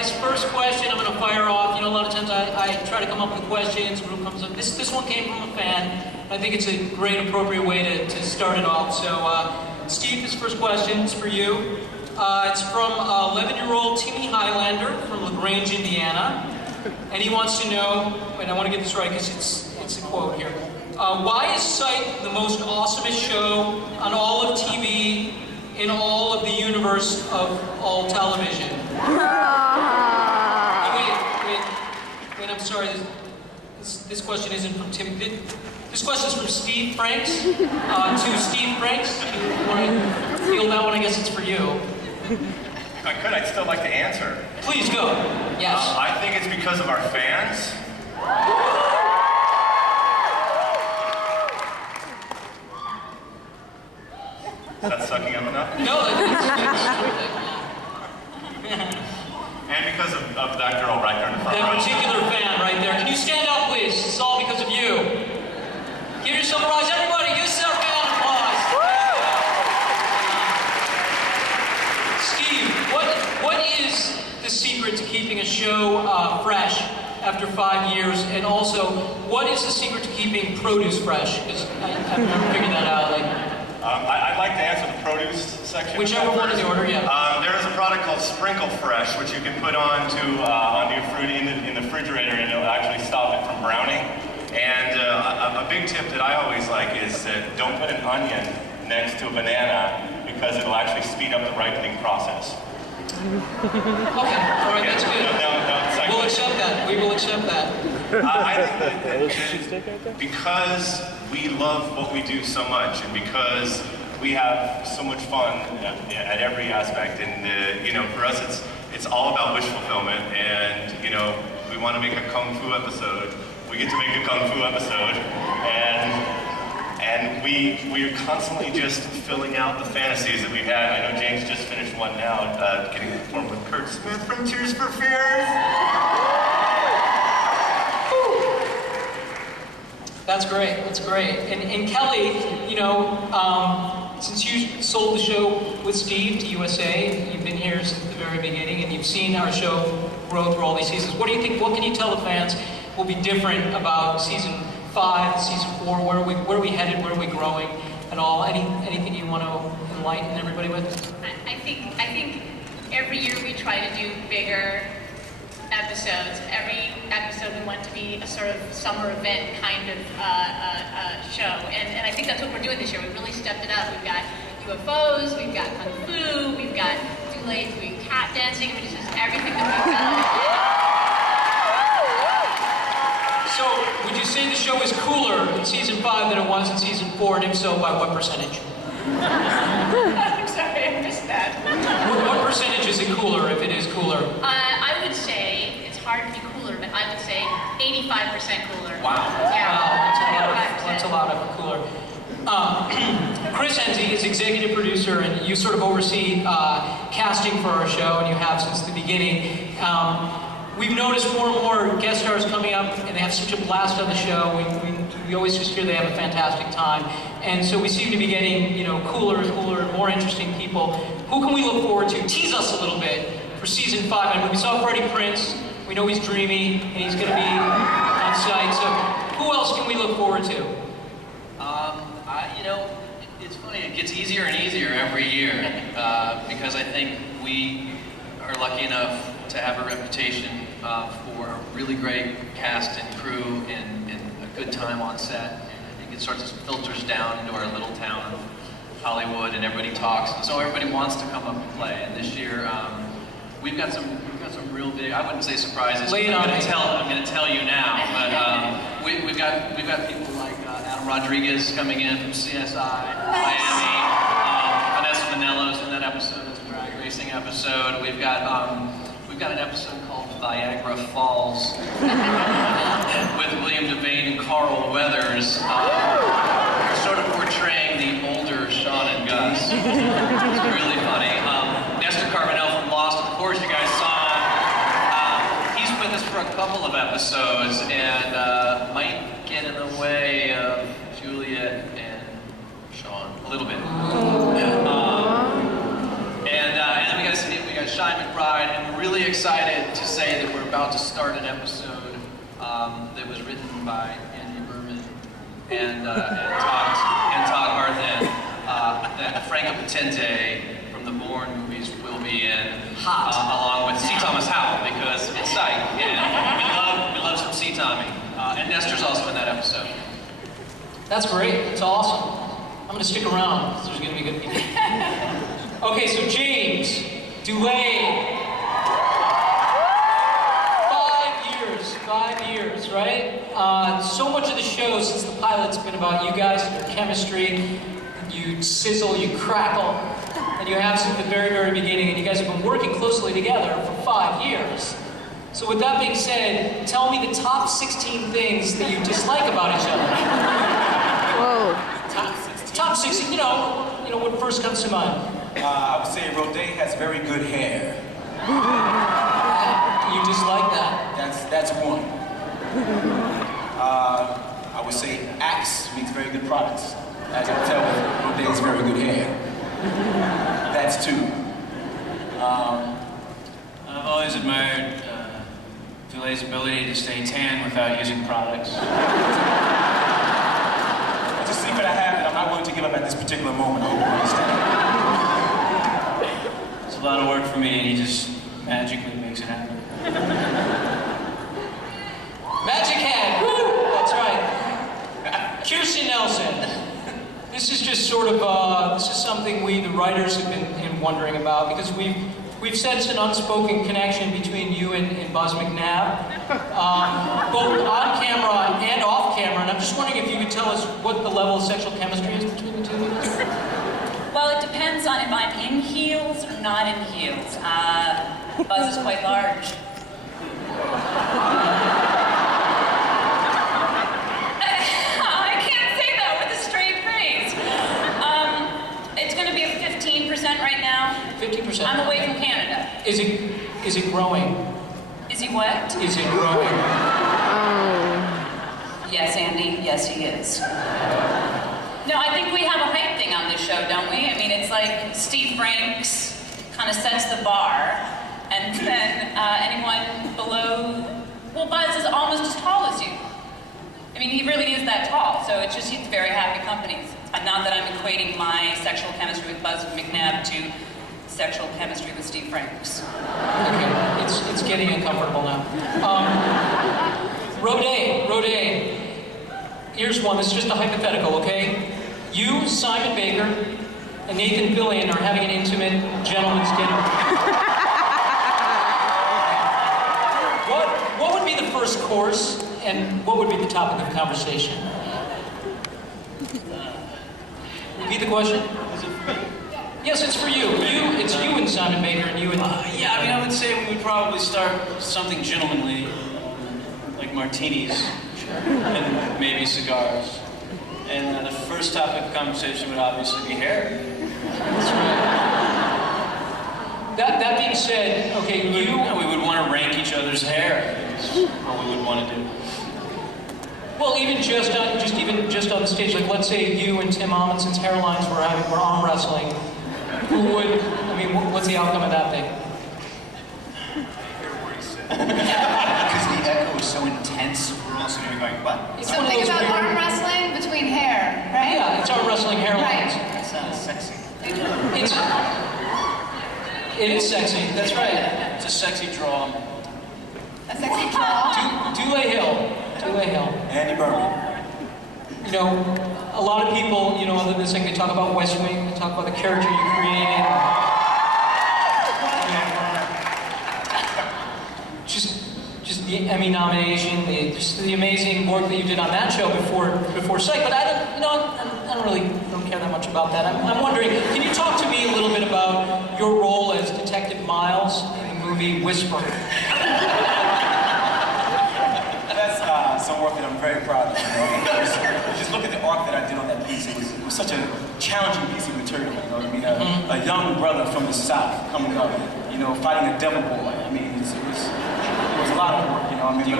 his first question, I'm going to fire off. You know, a lot of times I try to come up with questions, group comes up. This one came from a fan. I think it's a great, appropriate way to start it off. So, Steve, his first question is for you. It's from 11-year-old Timmy Highlander from LaGrange, Indiana. And he wants to know, and I want to get this right because it's a quote here. Why is Psych the most awesomest show on all of TV in all of the universe of all television? Wait, I'm sorry. This question isn't from Tim. This question is from Steve Franks. To Steve Franks. Do you want to field that one? I guess it's for you. If I could, I'd still like to answer. Please go. Yes. I think it's because of our fans. Is that sucking up enough? No, and because of that girl right there in the front row. That particular fan right there. Can you stand up, please? It's all because of you. Give yourself a rise. Everybody, give yourself a round of applause. Steve, what is the secret to keeping a show fresh after 5 years? And also, what is the secret to keeping produce fresh? Because I've never figured that out. I'd like to answer the produce section. Whichever one in the order, yeah. There is a product called Sprinkle Fresh, which you can put onto your fruit in the refrigerator, and it'll actually stop it from browning. And a big tip that I always like is don't put an onion next to a banana because it'll actually speed up the ripening process. Okay, all right, that's good. We'll accept that. We will accept that. I think that because we love what we do so much, and because we have so much fun at every aspect, and you know, for us, it's all about wish fulfillment. And you know, we want to make a kung fu episode. We get to make a kung fu episode, and we are constantly just filling out the fantasies that we've had. I know James just finished one now, getting performed with Kurt Smith from Tears for Fears. That's great. That's great. And Kelly, you know, since you sold the show with Steve to USA, you've been here since the very beginning, and you've seen our show grow through all these seasons. What do you think? What can you tell the fans will be different about season 5, season 4? Where are we headed? Where are we growing? And all? Anything you want to enlighten everybody with? I think every year we try to do bigger episodes. Every episode we want to be a sort of summer event kind of show, and I think that's what we're doing this year. We really stepped it up. We've got UFOs, we've got kung fu, we've got too late doing cat dancing. I mean, it's just everything that we've done. So, would you say the show is cooler in season 5 than it was in season 4, and if so, by what percentage? I'm sorry, I missed that. What percentage is it cooler, if it is cooler? I would say, it's hard to be cooler, but I would say 85% cooler. Wow. Yeah. That's a lot of cooler. Chris Enzi is executive producer, and you sort of oversee casting for our show, and you have since the beginning. We've noticed more and more guest stars coming up, and they have such a blast on the show. We always just hear they have a fantastic time. And so we seem to be getting, you know, cooler and more interesting people. Who can we look forward to? Tease us a little bit for season 5. I mean, we saw Freddie Prinze. We know he's dreamy, and he's going to be on site. So who else can we look forward to? You know, it's funny. It gets easier and easier every year because I think we are lucky enough to have a reputation for a really great cast and crew and a good time on set. And I think it starts to filters down into our little town of Hollywood, and everybody talks, and so everybody wants to come up and play. And this year, we've got some real big, I wouldn't say surprises. I'm going to tell you now, but we've got people like Adam Rodriguez coming in from CSI, Miami, Vanessa Minnello's in that episode. It's a drag racing episode. We've got an episode called Viagra Falls with William Devane and Carl Weathers, sort of portraying the older Sean and Gus. It's really funny. Nestor Carbonell from Lost, of course, you guys saw him. He's with us for a couple of episodes and might get in the way of Juliet and Sean a little bit. And then we got Shine McBride, and we're really excited to say that we're about to start an episode that was written by Andy Berman and Todd Harthan, that Franco Potente from the Bourne movies will be in, along with C. Thomas Howell, because it's Psych, and we love some C. Tommy. And Nestor's also in that episode. That's great. That's awesome. I'm going to stick around because there's going to be good people. Okay, so James, Dwayne. 5 years, right? So much of the show since the pilot's been about you guys and your chemistry. You sizzle, you crackle, and you have since the very, very beginning, and you guys have been working closely together for 5 years. So with that being said, tell me the top 16 things that you dislike about each other. Whoa. Top 16, you know what first comes to mind. I would say Rodé has very good hair. You dislike that? That's one. I would say Axe makes very good products. As I can tell, Rodé has very good hair. That's two. I've always admired Phile's ability to stay tan without using products. It's a secret I have that I'm not willing to give up at this particular moment. I hope you understand. It's a lot of work for me, and he just magically makes it happen. Magic Hand, woo! That's right. Kirsten Nelson. This is just sort of, this is something we, the writers, have been wondering about, because we've sensed an unspoken connection between you and Buzz McNabb, both on camera and off camera, and I'm just wondering if you could tell us what the level of sexual chemistry is between the two of you. Well, it depends on if I'm in heels or not in heels. Buzz is quite large. I can't say that with a straight face. It's going to be a 15% right now. 50%. I'm away from Canada. Is it growing? Is he what? Is it growing? Yes, Andy. Yes, he is. No, I think we have a height thing on this show, don't we? I mean, it's like Steve Franks kind of sets the bar, and then anyone below, well, Buzz is almost as tall as you. I mean, he really is that tall, so it's just, he's very happy company. Not that I'm equating my sexual chemistry with Buzz McNabb to sexual chemistry with Steve Franks. Okay, it's getting uncomfortable now. Rodé. Here's one, this is just a hypothetical, okay? You, Simon Baker, and Nathan Fillion are having an intimate gentleman's dinner. What would be the first course, and what would be the topic of conversation? Repeat the question? Is it for me? Yes, it's for you. It's you and Simon Baker, and you and... Yeah, I mean, I would say we would probably start something gentlemanly, like martinis, and maybe cigars. And the first topic of conversation would obviously be hair. That's right. That being said, okay, we would want to rank each other's hair. Is what we would want to do. Well, even just on the stage, like let's say you and Tim Amundsen's hairlines were arm wrestling. Who would? I mean, what's the outcome of that thing? Because the echo is so intense, we're also going to be going, what? It's Something about arm wrestling between hair, right? Yeah, it's arm wrestling hairlines. Right. That sounds sexy. It is sexy. That's right. It's a sexy draw. A sexy draw. Dule Hill. Andy Berman. You know, a lot of people, you know, other than this thing, they talk about West Wing, they talk about the character you created. Just the Emmy nomination, just the amazing work that you did on that show before Psych. But I don't really care that much about that. I'm wondering, can you talk to me a little bit about your role as Detective Miles in the movie Whisper? That's some work that I'm very proud of. You know? Just look at the arc that I did on that piece. It was such a challenging piece of material. You know what I mean? A young brother from the South coming up, you know, fighting a devil boy. I mean, it was a lot of work. You know what I mean?